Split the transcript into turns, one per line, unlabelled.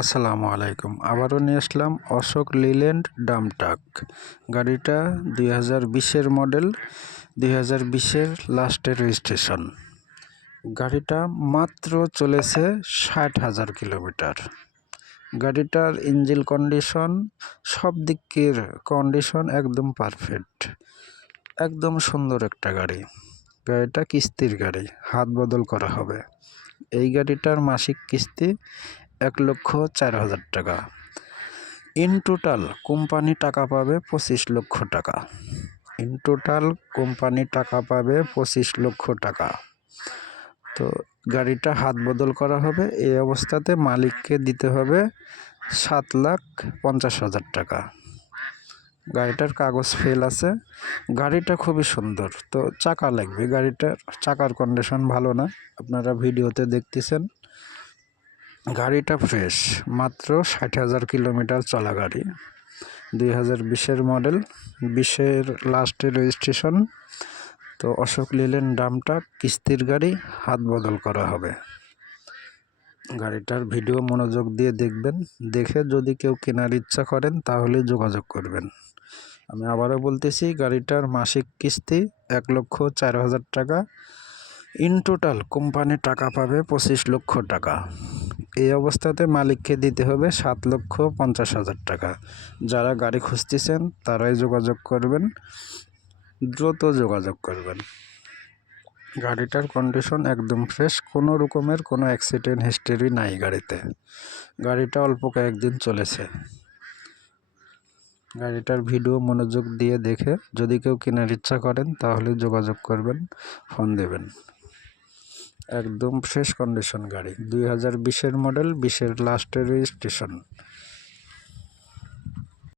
আসসালামু আলাইকুম। আবারও নিয়ে আসলাম অশোক লিল্যান্ড ডামটাক গাড়িটা দুই হাজার বিশের মডেল, দুই হাজার বিশের লাস্টের রেজিস্ট্রেশন। গাড়িটা মাত্র চলেছে ষাট হাজার কিলোমিটার। গাড়িটার ইঞ্জিল কন্ডিশন, সব দিকের কন্ডিশন একদম পারফেক্ট। একদম সুন্দর একটা গাড়ি। গাড়িটা কিস্তির গাড়ি, হাত বদল করা হবে। এই গাড়িটার মাসিক কিস্তি এক লক্ষ চার হাজার টাকা। ইন টোটাল কোম্পানি টাকা পাবে পঁচিশ লক্ষ টাকা। ইন টোটাল কোম্পানি টাকা পাবে পঁচিশ লক্ষ টাকা। তো গাড়িটা হাত বদল করা হবে। এই অবস্থাতে মালিককে দিতে হবে সাত লাখ পঞ্চাশ হাজার টাকা। গাড়িটার কাগজ ফেল আছে। গাড়িটা খুবই সুন্দর। তো চাকা লাগবে। গাড়িটার চাকার কন্ডিশন ভালো না। আপনারা ভিডিওতে দেখতেছেন। গাড়িটা ফ্রেশ মাত্র ষাট হাজার কিলোমিটার চলা গাড়ি। দুই হাজার বিশের মডেল বিশের লাস্টের রেজিস্ট্রেশন তো অশোক লিলেন দামটা, কিস্তির গাড়ি, হাত বদল করা হবে। গাড়িটার ভিডিও মনোযোগ দিয়ে দেখবেন, দেখে যদি কেউ কেনার ইচ্ছা করেন, তাহলে যোগাযোগ করবেন। আমি আবারও বলতেছি, গাড়িটার মাসিক কিস্তি এক লক্ষ চার হাজার টাকা। ইন টোটাল কোম্পানি টাকা পাবে পঁচিশ লক্ষ টাকা। এই অবস্থাতে মালিককে দিতে হবে সাত লক্ষ পঞ্চাশ হাজার টাকা। যারা গাড়ি খুঁজতেছেন, তারাই যোগাযোগ করবেন। দ্রুত যোগাযোগ করবেন। গাড়িটার কন্ডিশন একদম ফ্রেশ কোনো রকমের কোনো অ্যাক্সিডেন্ট হিস্টরি নাই গাড়িতে। গাড়িটা অল্প কয়েকদিন চলেছে। গাড়িটার ভিডিও মনোযোগ দিয়ে দেখে যদি কেউ কেনার ইচ্ছা করেন, তাহলে যোগাযোগ করবেন ফোন দেবেন। একদম ফ্রেশ কন্ডিশন গাড়ি। দুই হাজার বিশের মডেল বিশের লাস্টের রেজিস্ট্রেশন